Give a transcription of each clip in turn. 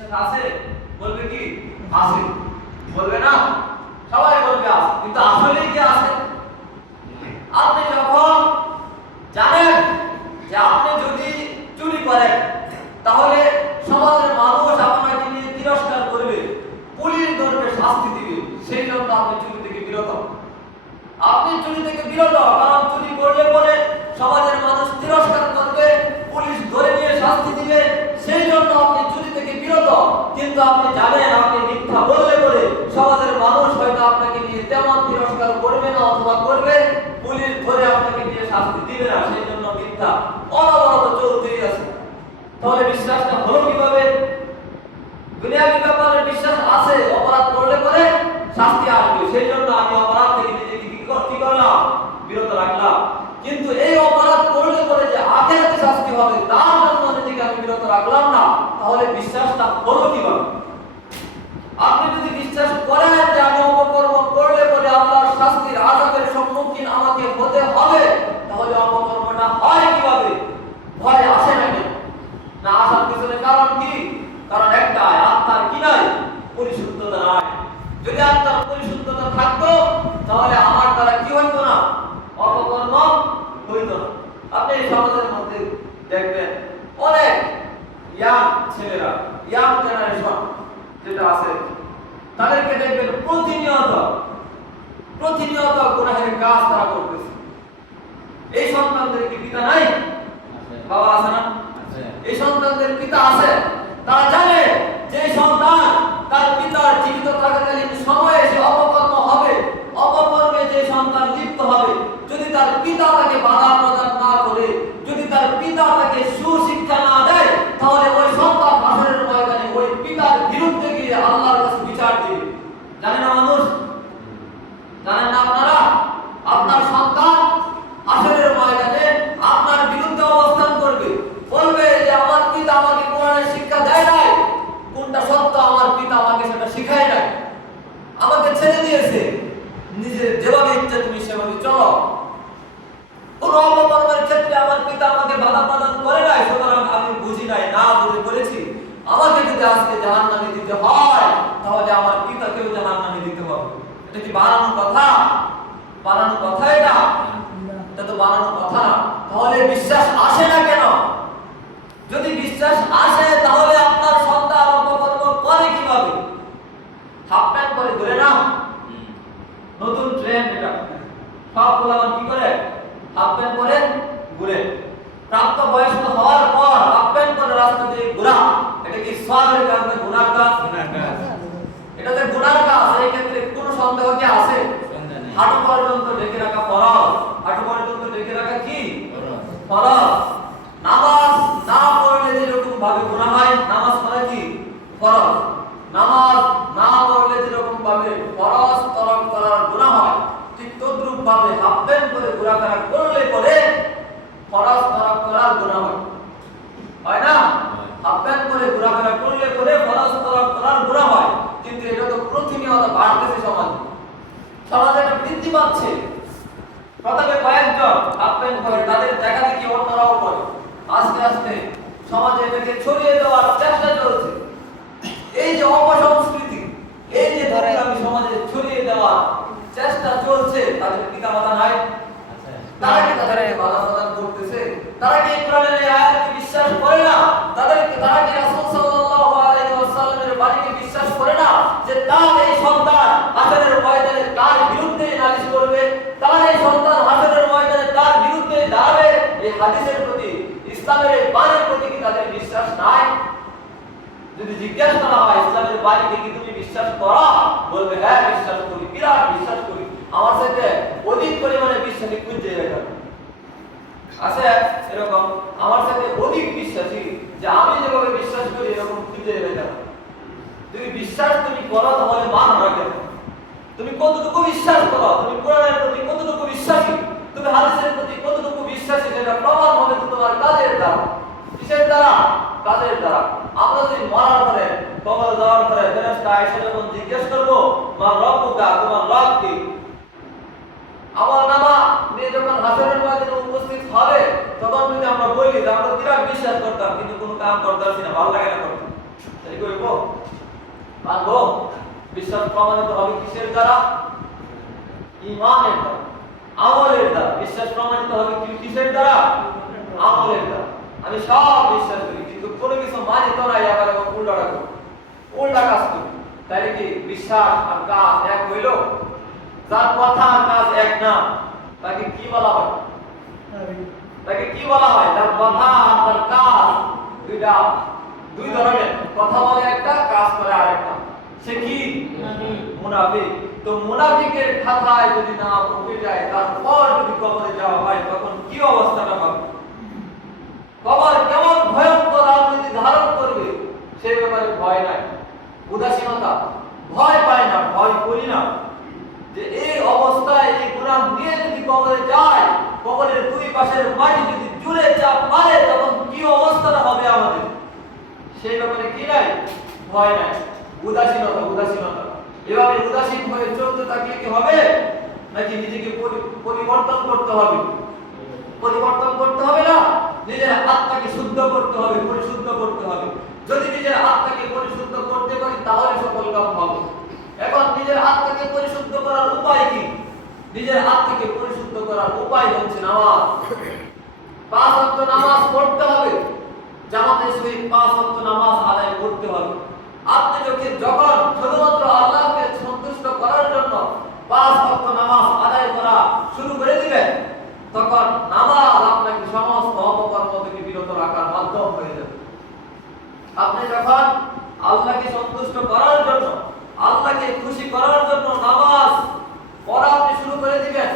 বিশ্বাস আছে বলবে কি? আছে বলবে না, সবাই বলবে আছে কিন্তু আসলেই কি আছে আপনি যখন জানেন যে আপনি যদি চুরি করেন, তাহলে সমাজের মানুষ আপনাকে নিয়ে তিরস্কার করবে, পুলিশ ধরবে শাস্তি দিবে, সেই জন্য আপনি চুরি থেকে বিরত। আপনি চুরি থেকে বিরত, কারণ চুরি করলে পরে সমাজের মানুষ তিরস্কার করবে, পুলিশ ধরে নিয়ে শাস্তি দিবে, সেই জন্য আপনি চুরি কিন্তু আপনি জানেন, আপনি মিথ্যা বললে পরে সমাজের মানুষ হয়তো আপনাকে নিয়ে তেমন তিরস্কার করবে না অথবা করবে, পুলিশ ধরে আপনাকে নিয়ে শাস্তি দিবে না, সেই জন্য মিথ্যা অনবরত চলতেই আছে। তাহলে বিশ্বাসটা হলো কীভাবে? দুনিয়াবি ব্যাপারে বিশ্বাস আছে, অপরাধ করলে পরে শাস্তি আসবে, সেই জন্য আমি অপরাধ থেকে নিজেকে কি কর- কি করলাম? বিরত রাখলাম। কিন্তু এই অপরাধ করলে পরে যে আখেরাতে শাস্তি হবে তার জন্য নিজেকে আমি বিরত রাখলাম না তাহলে বিশ্বাসটা হলো কীভাবে? আপনি যদি বিশ্বাস করেন যে আমি অপকর্ম করলে পরে আল্লাহর শাস্তির আযাবের সম্মুখীন আমাকে হতে হবে, তাহলে অপকর্মটা হয় কীভাবে? ভয় আসে না না আসার পিছনে কারণ কি? কারণ একটা, আত্মার কি নাই পরিশুদ্ধতা নাই। যদি আত্মার পরিশুদ্ধতা থাকতো, তাহলে আমার দ্বারা কি হইতো না? অপকর্ম হইতো না। আপনি সমাজের মধ্যে দেখবেন অনেক ইয়াং ছেলেরা ইয়াং জেনারেশন যেটা আছে তাদেরকে দেখবেন প্রতিনিয়ত প্রতিনিয়ত গুনাহের কাজ তারা করতেছে। এই সন্তানদের কি পিতা নাই? বাবা আছে না? এই সন্তানদের পিতা আছে। তারা জানে যে সন্তান তার পিতার জীবিত থাকাকালীন সময়ে সে অপকর্ম হবে অপকর্মে যে সন্তান লিপ্ত হবে যদি তার পিতা তাকে বাধা প্রদান না করে যদি তার পিতা তাকে সুশিক্ষা না দেয় তাহলে ওই সন্তান হাসরের ময়দানে ওই পিতার বিরুদ্ধে গিয়ে আল্লাহর কাছে বিচার দিবে জানে না মানুষ জানেন না আপনারা আপনার সন্তান হাসরের ময়দানে আপনার বিরুদ্ধে অবস্থান করবে বলবে যে আমার পিতা আমাকে কোরআনের শিক্ষা দেয় নাই কোনটা সত্য আমার পিতা আমাকে সেটা শিখায় নাই আমাকে ছেড়ে দিয়েছে নিজের যেভাবে ইচ্ছে তুমি সেভাবে চলো কোন অপকর্মের ক্ষেত্রে আমার পিতা আমাকে বাধা প্রদান করে নাই সুতরাং আমি নাই করেছি আমাকে যদি আজকে জাহান্নামে দিতে হয়, তাহলে আমার পিতাকেও জাহান্নামে দিতে হবে। এটা কি বানানোর কথা? বানানোর কথা এটা? এটা তো বানানোর কথা না। তাহলে বিশ্বাস আসে না কেন? যদি বিশ্বাস আসে, তাহলে আপনার সন্তান অপকর্ম করে কীভাবে? হাফ প্যান্ট পরে ঘুরে না নতুন ট্রেন্ড এটা। সব গোলাম কি করে? হাফ প্যান্ট পরে ঘুরে। প্রাপ্ত বয়স্ক হওয়ার পর রাস্তা দিয়ে ঘোরা এটা কি সবের কারণে না কাজ? এটা যে গুনার কাজ এই ক্ষেত্রে কোনো সন্দেহ কি আছে? হাঁটু পর্যন্ত ঢেকে রাখা ফরজ। হাঁটু পর্যন্ত ঢেকে রাখা কি? ফরজ নামাজ না পড়লে যেরকম ভাবে গুনাহ হয় নামাজ পড়া কি ফরজ নামাজ না পড়লে যেরকম ভাবে ফরজ তরক করার গুনাহ হয় ঠিক তদ্রূপ ভাবে হাফ প্যান্ট করে ঘোরাফেরা করলে পরে ফরজ তরক করার গুনাহ হয় হয় না হাফ প্যান্ট করে ঘোরাফেরা করলে পরে ফরজ তরক করার গুনাহ হয় কিন্তু এটা তো বাড়তেছে সমাজে। সমাজে এটা বৃদ্ধি পাচ্ছে। প্রথমে কয়েকজন হাফ প্যান্ট তাদের দেখা দেখি অন্যরাও পরে আস্তে আস্তে সমাজে এটাকে ছড়িয়ে দেওয়ার চেষ্টা চলছে। এই যে অপসংস্কৃতি এই যে ধরে আমি সমাজে ছড়িয়ে দেওয়ার চেষ্টা চলছে তাদের পিতা মাতা নাই তারা কি তাদেরকে বাধা প্রদান করতেছে? তারা কি কোরআনের এই আয়াতকে বিশ্বাস করে না? তাদেরকে তারা কি রাসূল সাল্লাল্লাহু আলাইহি ওয়াসাল্লামের বাণীকে বিশ্বাস করে না যে তার হয় আমার সাথে অধিক পরিমাণে বিশ্বাসী আছে এরকম, আমার সাথে অধিক বিশ্বাসী যে আমি যেভাবে বিশ্বাস করি, এরকম খুঁজে রেখা তুমি বিশ্বাস তুমি করো, তাহলে মান রাখে তুমি কতটুকু বিশ্বাস করো? তুমি কোরআনের প্রতি কতটুকু বিশ্বাসী? তুমি হাদিসের প্রতি কতটুকু বিশ্বাসী? সেটা প্রমাণ হবে তোমার কাজের দ্বারা। কিসের দ্বারা? কাজের দ্বারা। আমরা যদি মরার পরে, কবর দেওয়ার পরে ফেরেশতা এসে যখন জিজ্ঞেস করব তোমার রব্বুকা, তোমার রব কি? আমার নামা নিয়ে যখন হাসরের ময়দানে উপস্থিত হবে, তখন যদি আমরা বলি যে আমরা বিরাট বিশ্বাস করতাম, কিন্তু কোনো কাম করতাম না, ভালো লাগে না করতাম তাই কইবো মানবো বিশ্বাস প্রমাণিত হবে কিসের দ্বারা? ইমানের দ্বারা। আমলের দ্বারা। বিশ্বাস প্রমাণিত হবে কি কিসের দ্বারা? আমলের দ্বারা। আমি সব বিশ্বাস করি কিন্তু কোনো কিছু মানি তো নাই আবার এবং উল্টা রাখো উল্টা কাজ করি তাহলে কি বিশ্বাস আর কাজ এক হইল? যার কথা আর কাজ এক না তাকে কি বলা হয়? তাকে কি বলা হয়? তার কথা আর তার কাজ দুইটা দুই ধরনের। কথা বলে একটা কাজ করে আরেকটা। সে কি? মুনাফিক। তো মুনাফিকের খাতায় যদি না উঠে যায় তারপর যদি কবরে যাওয়া হয় তখন কি অবস্থাটা হবে কবর কেমন ভয়ঙ্কর আকৃতি ধারণ করবে সে ব্যাপারে ভয় নাই। উদাসীনতা। ভয় পায় না ভয় করি না। যে এই অবস্থায় এই গুনাহ নিয়ে যদি কবরে যায় কবরের দুই পাশের মাটি যদি জুড়ে চাপ মারে তখন কি অবস্থাটা হবে আমাদের? সেই ব্যাপারে কি নাই? ভয় নাই। উদাসীনতা উদাসীনতা। এভাবে উদাসীন হয়ে চলতে থাকলে কি হবে? নাকি নিজেকে পরিবর্তন করতে হবে? পরিবর্তন করতে হবে না? নিজের আত্মাকে শুদ্ধ করতে হবে, পরিশুদ্ধ করতে হবে। যদি নিজের আত্মাকে পরিশুদ্ধ করতে পারি, তাহলে সফল কাম হবে। এখন নিজের আত্মাকে পরিশুদ্ধ করার উপায় কি? নিজের আত্মাকে পরিশুদ্ধ করার উপায় হচ্ছে নামাজ। পাঁচ নামাজ পড়তে হবে। জামাতের সহিত পাঁচ ওয়াক্ত নামাজ আদায় করতে হবে। আপনি যখন যখন শুধুমাত্র আল্লাহকে সন্তুষ্ট করার জন্য পাঁচ ওয়াক্ত নামাজ আদায় করা শুরু করে দিবেন, তখন নামাজ আপনাকে সমস্ত অপকর্ম থেকে বিরত রাখার মাধ্যম হয়ে যাবে। আপনি যখন আল্লাহকে সন্তুষ্ট করার জন্য, আল্লাহকে খুশি করার জন্য নামাজ পড়া আপনি শুরু করে দিবেন,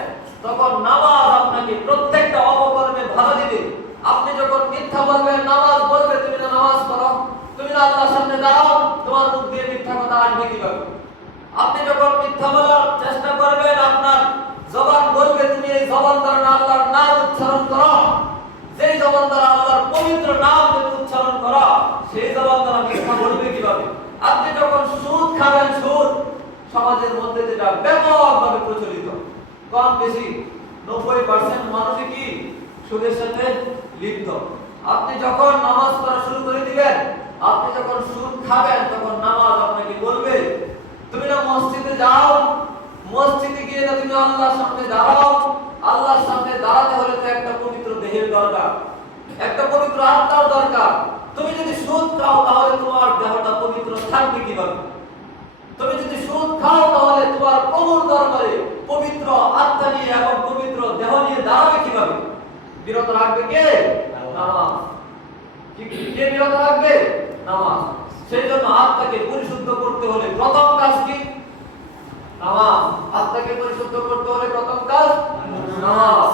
তখন নামাজ আপনাকে প্রত্যেকটা অপকর্মে ভালো দিবে। আপনি যখন মিথ্যা বলবেন, নামাজ বলবে, তুমি না নামাজ পড়ো, তুমি না আল্লাহর সামনে দাঁড়াও, তোমার মুখ দিয়ে মিথ্যা কথা আসবে কীভাবে? আপনি যখন মিথ্যা বলার চেষ্টা করবেন, আপনার জবান বলবে, তুমি এই জবান দ্বারা আল্লাহর নাম উচ্চারণ করো। যেই জবান দ্বারা আল্লাহর পবিত্র নাম তুমি উচ্চারণ করো, সেই জবান দ্বারা মিথ্যা বলবে কীভাবে? আপনি যখন সুদ খাবেন, সুদ সমাজের মধ্যে যেটা ব্যাপকভাবে প্রচলিত, কম বেশি, নব্বই পার্সেন্ট মানুষই কি সুদের সাথে লিপ্ত। আপনি যখন নামাজ পড়া শুরু করে দিবেন, আপনি যখন সুদ খাবেন, তখন নামাজ আপনাকে বলবে, তুমি না মসজিদে যাও, মসজিদে গিয়ে না তুমি আল্লাহর সামনে দাঁড়াও, আল্লাহর সামনে দাঁড়াতে হলে তো একটা পবিত্র দেহের দরকার, একটা পবিত্র আত্মার দরকার। তুমি যদি সুদ খাও, তাহলে তোমার দেহটা পবিত্র থাকবে কীভাবে? তুমি যদি সুদ খাও, তাহলে তোমার প্রভুর দরবারে পবিত্র আত্মা নিয়ে এবং পবিত্র দেহ নিয়ে দাঁড়াবে কীভাবে? বিরত রাখবে কে? নামাজ। কে বিরত রাখবে? নামাজ। সেই জন্য আত্মাকে পরিশুদ্ধ করতে হলে প্রথম কাজ কি? নামাজ। আত্মাকে পরিশুদ্ধ করতে হলে প্রথম কাজ নামাজ।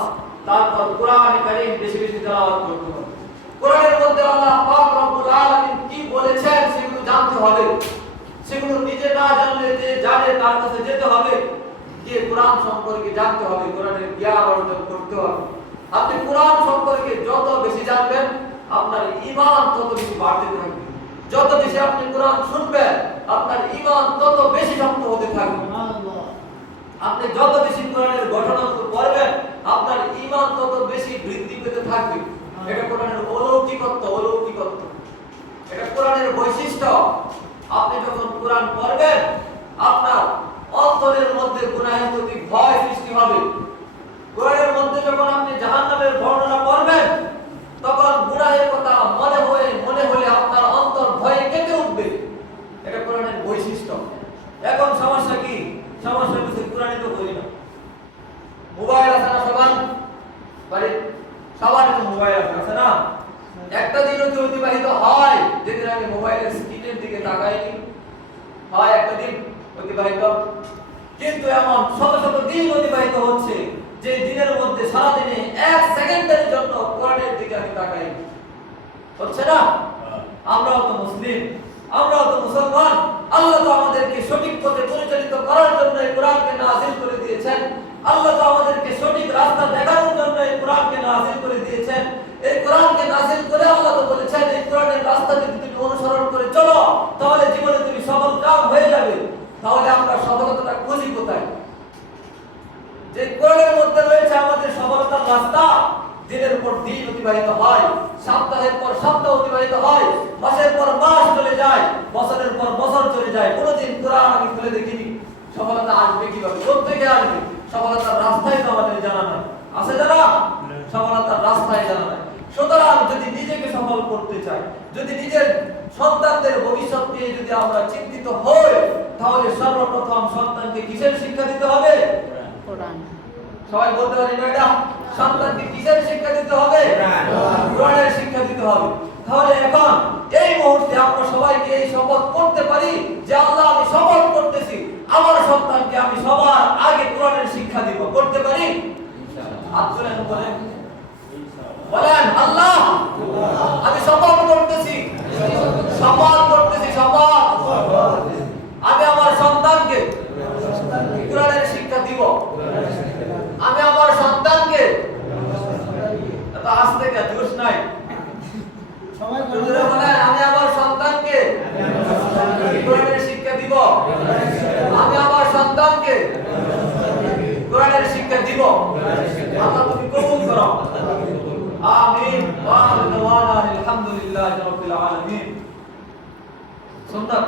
তারপর কোরআন কারীম বেশি বেশি তেলাওয়াত করতে হবে। কোরআনের মধ্যে আল্লাহ পাক রব্বুল আলামিন কি বলেছেন সেগুলো জানতে হবে। সেগুলো নিজে না জানলে যে জানে তার কাছে যেতে হবে। গিয়ে কোরআন সম্পর্কে জানতে হবে। কোরআনের জ্ঞান অর্জন করতে হবে। আপনি কোরআন সম্পর্কে যত বেশি জানবেন, আপনার ইমান তত বেশি বাড়তে থাকবে। যত বেশি আপনি কোরআন শুনবেন, আপনার ঈমান তত বেশি শক্ত হতে থাকবে। আপনি যত বেশি কোরআনের ঘটনাঙ্ক পড়বেন, আপনার ঈমান তত বেশি বৃদ্ধি পেতে থাকবে। এটা কোরআনের অলৌকিকত্ব অলৌকিকত্ব। এটা কোরআনের বৈশিষ্ট্য। আপনি যখন কোরআন পড়বেন, আপনার অন্তরের মধ্যে গুনাহের প্রতি ভয় সৃষ্টি হবে। কোরআনের মধ্যে যখন আপনি জাহান্নামের বর্ণনা পড়বেন তখন গুনাহের কথা মনে হয়ে মনে হলে আপনার অন্তর ভয়ে কেঁপে উঠবে এটা কোরআনের বৈশিষ্ট্য এখন সমস্যা কি সমস্যা হচ্ছে কোরআনে তো বলি না মোবাইল আছে না সবার বাড়ি সবার আছে না? একটা দিনও কি অতিবাহিত হয়, যেদিন আমি মোবাইলের স্ক্রিনের দিকে তাকাইনি, হয় একটা দিন অতিবাহিত। কিন্তু এমন শত শত দিন অতিবাহিত হচ্ছে, যে দিনের মধ্যে সারাদিনে এক সেকেন্ডের জন্য কোরআনের দিকে আমি তাকাই হচ্ছে না? আমরাও তো মুসলিম, আমরাও তো মুসলমান। আল্লাহ তো আমাদেরকে সঠিক পথে পরিচালিত করার জন্য কোরআনকে নাযিল করে দিয়েছেন। আল্লাহ তো আমাদেরকে সঠিক রাস্তা দেখানোর জন্য এই কোরআনকে নাযিল করে দিয়েছেন এই কোরআনকে নাযিল করে আল্লাহ তো বলেছেন এই কোরআনের রাস্তা যদি তুমি অনুসরণ করে চলো তাহলে জীবনে তুমি সফল কাম হয়ে যাবে তাহলে আমরা সফলতাটা খুঁজি কোথায়? যে কোরআনের মধ্যে রয়েছে আমাদের সফলতার রাস্তা দিনের পর দিন অতিবাহিত হয় সপ্তাহের পর সপ্তাহ অতিবাহিত হয় মাসের পর মাস চলে যায় বছরের পর বছর চলে যাই কোনোদিন কোরআন আমি খুলে দেখিনি। সফলতা আসবে কীভাবে? কোথেকে আসবে? সফলতার রাস্তায় তো আমাদের জানা নাই। আছে যারা সফলতার রাস্তায় জানা নাই। সুতরাং যদি নিজেকে সফল করতে চাই যদি নিজের সন্তানদের ভবিষ্যৎ নিয়ে যদি আমরা চিন্তিত হই তাহলে সর্বপ্রথম সন্তানকে কিসের শিক্ষা দিতে হবে? সবাই বলতে পারি ম্যাডাম সন্তানকে কিসের শিক্ষা দিতে হবে? কোরআনের শিক্ষা দিতে হবে। তাহলে এখন এই মুহূর্তে আমরা সবাইকে এই শপথ করতে পারি যে আল্লাহ আমি শপথ করতেছি আমার সন্তানকে আমি সবার আগে কোরআনের শিক্ষা দিব। করতে পারি? আব্দুল বলেন বলেন আল্লাহ আমি শপথ করতেছি শপথ করতেছি শপথ আমি আমার সন্তানকে কোরআনের শিক্ষা দিব আমি আমার সন্তানকে এত আস্তে কে জোশ নাই সবাই আমি আমার সন্তানকে কোরআনের শিক্ষা দিব। তুমি করো। আমিন। ওয়া দাওয়ানা সুন্দর।